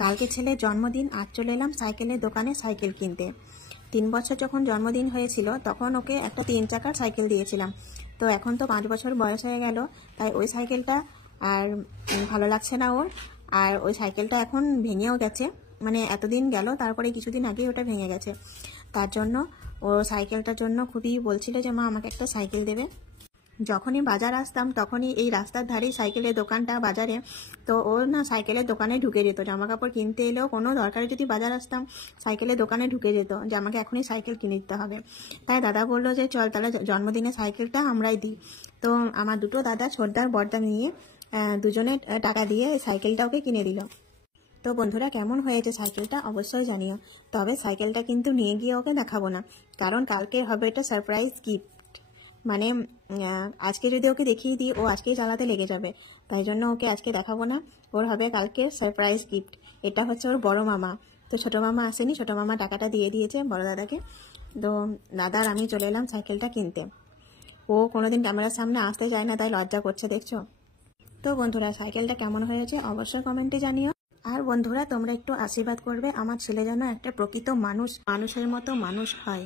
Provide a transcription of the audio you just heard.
কালকে ছেলের জন্মদিন, আজ চলে এলাম সাইকেলের দোকানে সাইকেল কিনতে। 3 বছর যখন জন্মদিন হয়েছিল তখন ওকে একটা 3 চাকার সাইকেল দিয়েছিলাম। তো এখন তো 5 বছর বয়স হয়ে গেল, তাই ওই সাইকেলটা আর ভালো লাগছে না ওর। আর ওই সাইকেলটা এখন ভেঙেও গেছে, মানে এতদিন গেল তারপরে কিছুদিন আগেই ওটা ভেঙে গেছে। তার জন্য ও সাইকেলটার জন্য খুবই বলছিল যে মা আমাকে একটা সাইকেল দেবে। যখনই বাজার আসতাম তখনই এই রাস্তার ধারেই সাইকেলের দোকানটা বাজারে, তো ও না সাইকেলের দোকানে ঢুকে যেত। জামা কাপড় কিনতে এলেও কোনো দরকারে যদি বাজার আসতাম সাইকেলের দোকানে ঢুকে যেত যে আমাকে এখনই সাইকেল কিনে দিতে হবে। তাই দাদা বললো যে চল তাহলে জন্মদিনে সাইকেলটা আমরাই দিই। তো আমার দুটো দাদা, ছোটদার বড়দা নিয়ে দুজনে টাকা দিয়ে সাইকেলটা ওকে কিনে দিল। তো বন্ধুরা, কেমন হয়েছে সাইকেলটা অবশ্যই জানিও। তবে সাইকেলটা কিন্তু নিয়ে গিয়ে ওকে দেখাবো না, কারণ কালকে হবে এটা সারপ্রাইজ গিফট। মানে আজকে যদি ওকে দেখিয়ে দিই ও আজকেই চালাতে লেগে যাবে, তাই জন্য ওকে আজকে দেখাবো না। ওর হবে কালকে সারপ্রাইজ গিফট। এটা হচ্ছে ওর বড় মামা। তো ছোট মামা আসেনি, ছোট মামা টাকাটা দিয়ে দিয়েছে বড় দাদাকে। তো দাদার আমি চলে এলাম সাইকেলটা কিনতে। ও কোনোদিন ক্যামেরার সামনে আসতে চায় না, তাই লজ্জা করছে, দেখছো। তো বন্ধুরা, সাইকেলটা কেমন হয়েছে অবশ্যই কমেন্টে জানিও। আর বন্ধুরা, তোমরা একটু আশীর্বাদ করবে আমার ছেলে যেন একটা প্রকৃত মানুষের মতো মানুষ হয়।